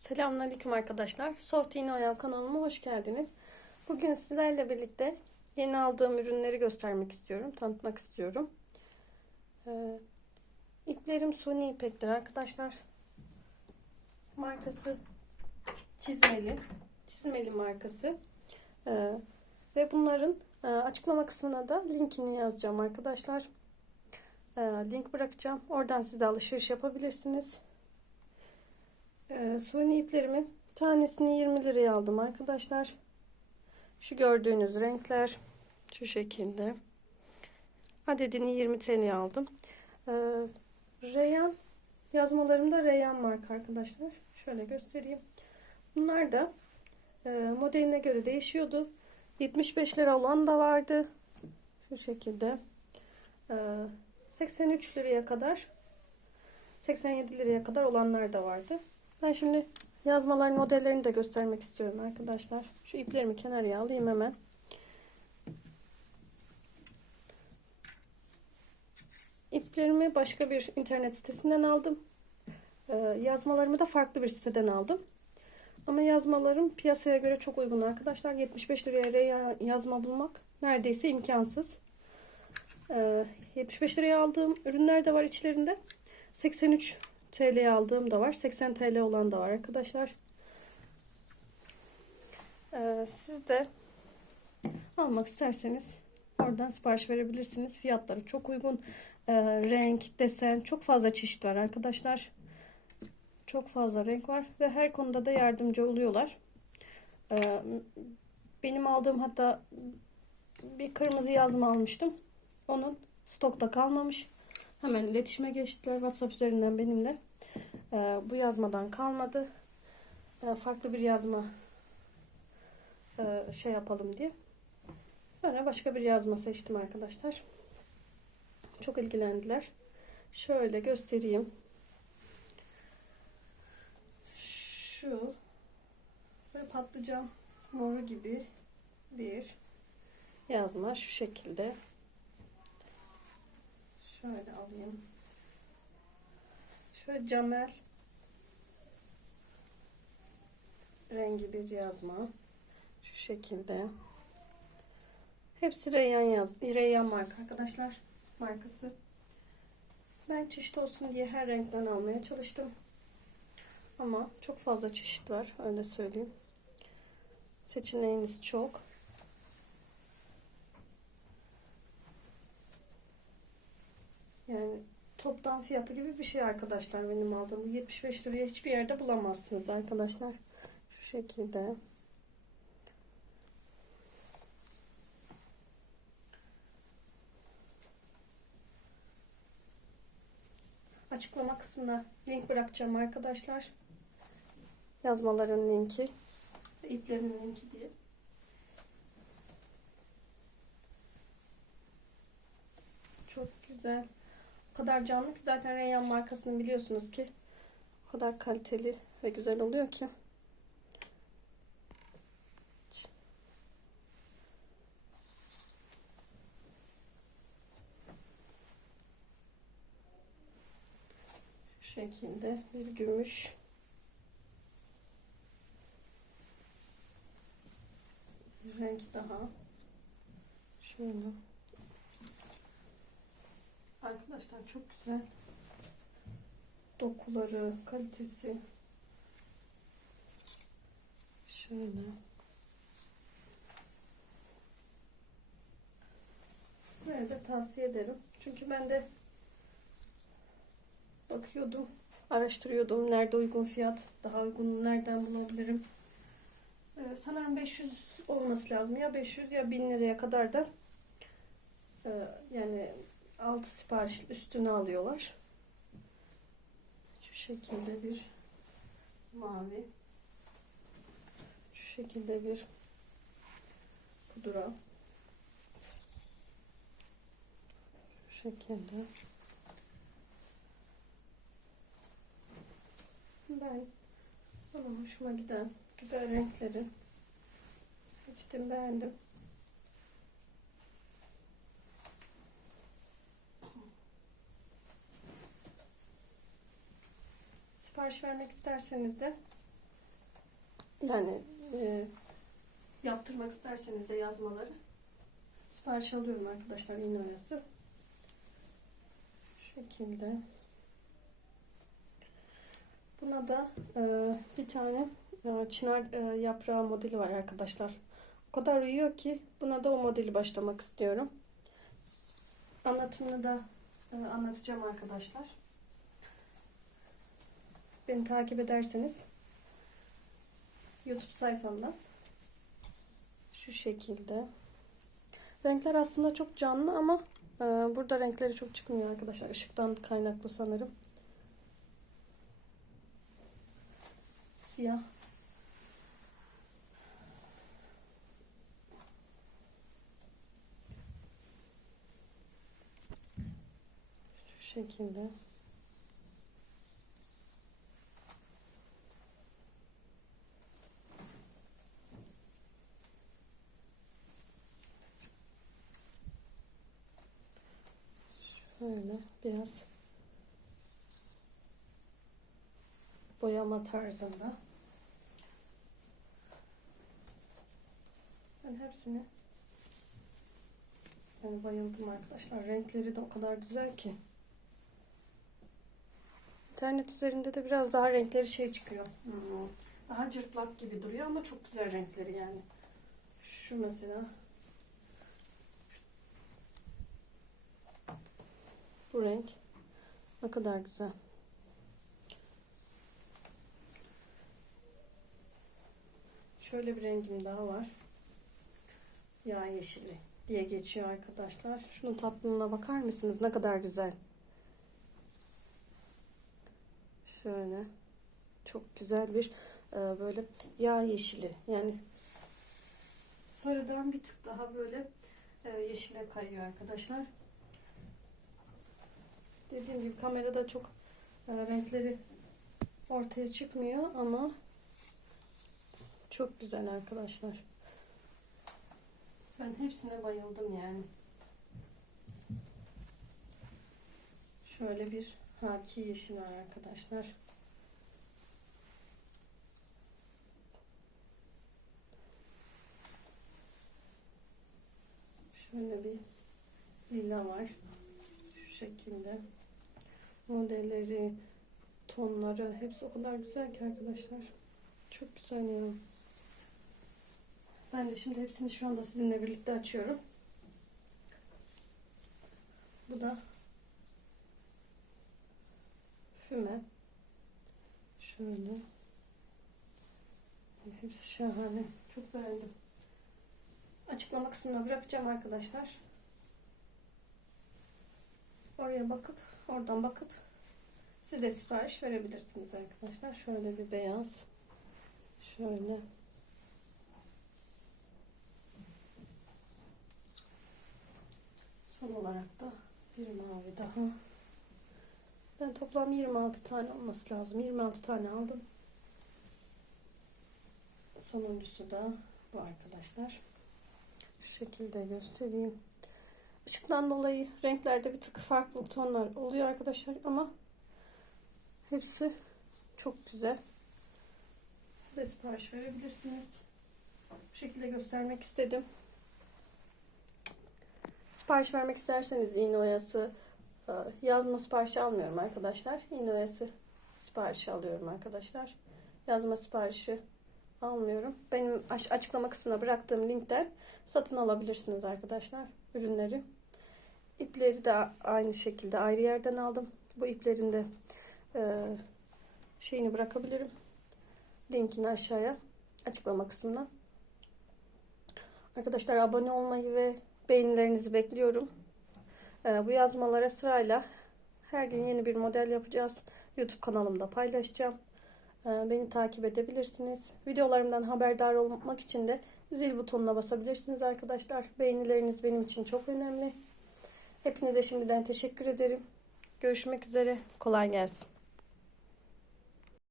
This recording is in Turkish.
Selamünaleyküm arkadaşlar. Soft İğne Oyan kanalıma hoş geldiniz. Bugün sizlerle birlikte yeni aldığım ürünleri göstermek istiyorum, tanıtmak istiyorum. Ee, iplerim Sony ipektir arkadaşlar. Markası çizmeli, çizmeli markası. Ee, ve bunların e, açıklama kısmına da linkini yazacağım arkadaşlar. Ee, link bırakacağım. Oradan siz de alışveriş yapabilirsiniz. Ee, suni iplerimin tanesini 20 liraya aldım arkadaşlar. Şu gördüğünüz renkler şu şekilde. Adedini 20 TL'ye aldım. Ee, Reyhan yazmalarımda Reyhan marka arkadaşlar. Şöyle göstereyim. Bunlar da e, modeline göre değişiyordu. 75 lira olan da vardı. Şu şekilde. Ee, 83 liraya kadar 87 liraya kadar olanlar da vardı. Ben şimdi yazmaların modellerini de göstermek istiyorum arkadaşlar. Şu iplerimi kenarıya alayım hemen. İplerimi başka bir internet sitesinden aldım. Ee, yazmalarımı da farklı bir siteden aldım. Ama yazmalarım piyasaya göre çok uygun arkadaşlar. 75 liraya yazma bulmak neredeyse imkansız. Ee, 75 liraya aldığım ürünler de var içlerinde. 83 TL'ye aldığım da var. 80 TL olan da var arkadaşlar. Ee, siz de almak isterseniz oradan sipariş verebilirsiniz. Fiyatları çok uygun. Ee, renk, desen çok fazla çeşit var arkadaşlar. Çok fazla renk var ve her konuda da yardımcı oluyorlar. Ee, benim aldığım hatta bir kırmızı yazma almıştım. Onun stokta kalmamış. Hemen iletişime geçtiler WhatsApp üzerinden benimle. Ee, bu yazmadan kalmadı. Ee, farklı bir yazma e, şey yapalım diye. Sonra başka bir yazma seçtim arkadaşlar. Çok ilgilendiler. Şöyle göstereyim. Şu böyle patlıcan moru gibi bir yazma şu şekilde. Şöyle alayım. Şöyle camel rengi bir yazma. Şu şekilde. Hepsi Reyyan yaz, Reyyan marka arkadaşlar. Markası. Ben çeşit olsun diye her renkten almaya çalıştım. Ama çok fazla çeşit var. Öyle söyleyeyim. Seçeneğiniz çok. Yani toptan fiyatı gibi bir şey arkadaşlar benim aldığım. 75 liraya hiçbir yerde bulamazsınız arkadaşlar. Şu şekilde. Açıklama kısmına link bırakacağım arkadaşlar. Yazmaların linki. iplerin linki diye. Çok güzel. Kadar canlı ki zaten Reyhan markasını biliyorsunuz ki o kadar kaliteli ve güzel oluyor ki. Şekilde bir gümüş. Bir renk daha. Şöyle. Arkadaşlar çok güzel. Dokuları, kalitesi. Şöyle. Sizlere de tavsiye ederim. Çünkü ben de bakıyordum, araştırıyordum. Nerede uygun fiyat, daha uygun nereden bulabilirim. Ee, sanırım 500 olması lazım. Ya 500 ya 1000 liraya kadar da e, yani altı sipariş üstüne alıyorlar. Şu şekilde bir mavi. Şu şekilde bir pudra. Şu şekilde. Ben bana hoşuma giden güzel renkleri seçtim, beğendim. Sipariş vermek isterseniz de Yani e, yaptırmak isterseniz de yazmaları sipariş alıyorum arkadaşlar iğne oyası. Şu şekilde. Buna da e, bir tane e, çınar e, yaprağı modeli var arkadaşlar. O kadar uyuyor ki buna da o modeli başlamak istiyorum. Anlatımını da e, anlatacağım arkadaşlar. Beni takip ederseniz YouTube sayfamda şu şekilde. Renkler aslında çok canlı ama e, burada renkleri çok çıkmıyor arkadaşlar. Işıktan kaynaklı sanırım. Siyah. Şu şekilde. Şöyle biraz boyama tarzında. Ben hepsini yani bayıldım arkadaşlar. Renkleri de o kadar güzel ki. İnternet üzerinde de biraz daha renkleri şey çıkıyor. Hmm, Daha cırtlak gibi duruyor ama çok güzel renkleri yani. Şu mesela. Bu renk ne kadar güzel. Şöyle bir rengim daha var. Yağ yeşili diye geçiyor arkadaşlar. Şunun tatlılığına bakar mısınız? Ne kadar güzel. Şöyle. Çok güzel bir e, böyle yağ yeşili. Yani sarıdan bir tık daha böyle e, yeşile kayıyor arkadaşlar. Dediğim gibi kamerada çok e, renkleri ortaya çıkmıyor ama çok güzel arkadaşlar. Ben hepsine bayıldım yani. Şöyle bir haki yeşil var arkadaşlar. Şöyle bir lila var. Şu şekilde. Modelleri, tonları hepsi o kadar güzel ki arkadaşlar. Çok güzel ya. Ben de şimdi hepsini şu anda sizinle birlikte açıyorum. Bu da füme. Şöyle. Hepsi şahane. Çok beğendim. Açıklama kısmına bırakacağım arkadaşlar. Oraya bakıp, oradan bakıp siz de sipariş verebilirsiniz arkadaşlar. Şöyle bir beyaz. Şöyle. Son olarak da bir mavi daha. Ben toplam 26 tane olması lazım. 26 tane aldım. Sonuncusu da bu arkadaşlar. Şu şekilde göstereyim. Işıktan dolayı renklerde bir tık farklı tonlar oluyor arkadaşlar ama hepsi çok güzel. Siz de sipariş verebilirsiniz. Bu şekilde göstermek istedim. Sipariş vermek isterseniz iğne oyası e, yazma siparişi almıyorum arkadaşlar. İğne oyası siparişi alıyorum arkadaşlar. Yazma siparişi almıyorum. Benim açıklama kısmına bıraktığım linkten satın alabilirsiniz arkadaşlar ürünleri. İpleri de aynı şekilde ayrı yerden aldım. Bu iplerin de e, şeyini bırakabilirim. Linkini aşağıya açıklama kısmına. Arkadaşlar abone olmayı ve beğenilerinizi bekliyorum. E, bu yazmalara sırayla her gün yeni bir model yapacağız. YouTube kanalımda paylaşacağım. E, beni takip edebilirsiniz. Videolarımdan haberdar olmak için de zil butonuna basabilirsiniz arkadaşlar. Beğenileriniz benim için çok önemli. Hepinize şimdiden teşekkür ederim. Görüşmek üzere. Kolay gelsin.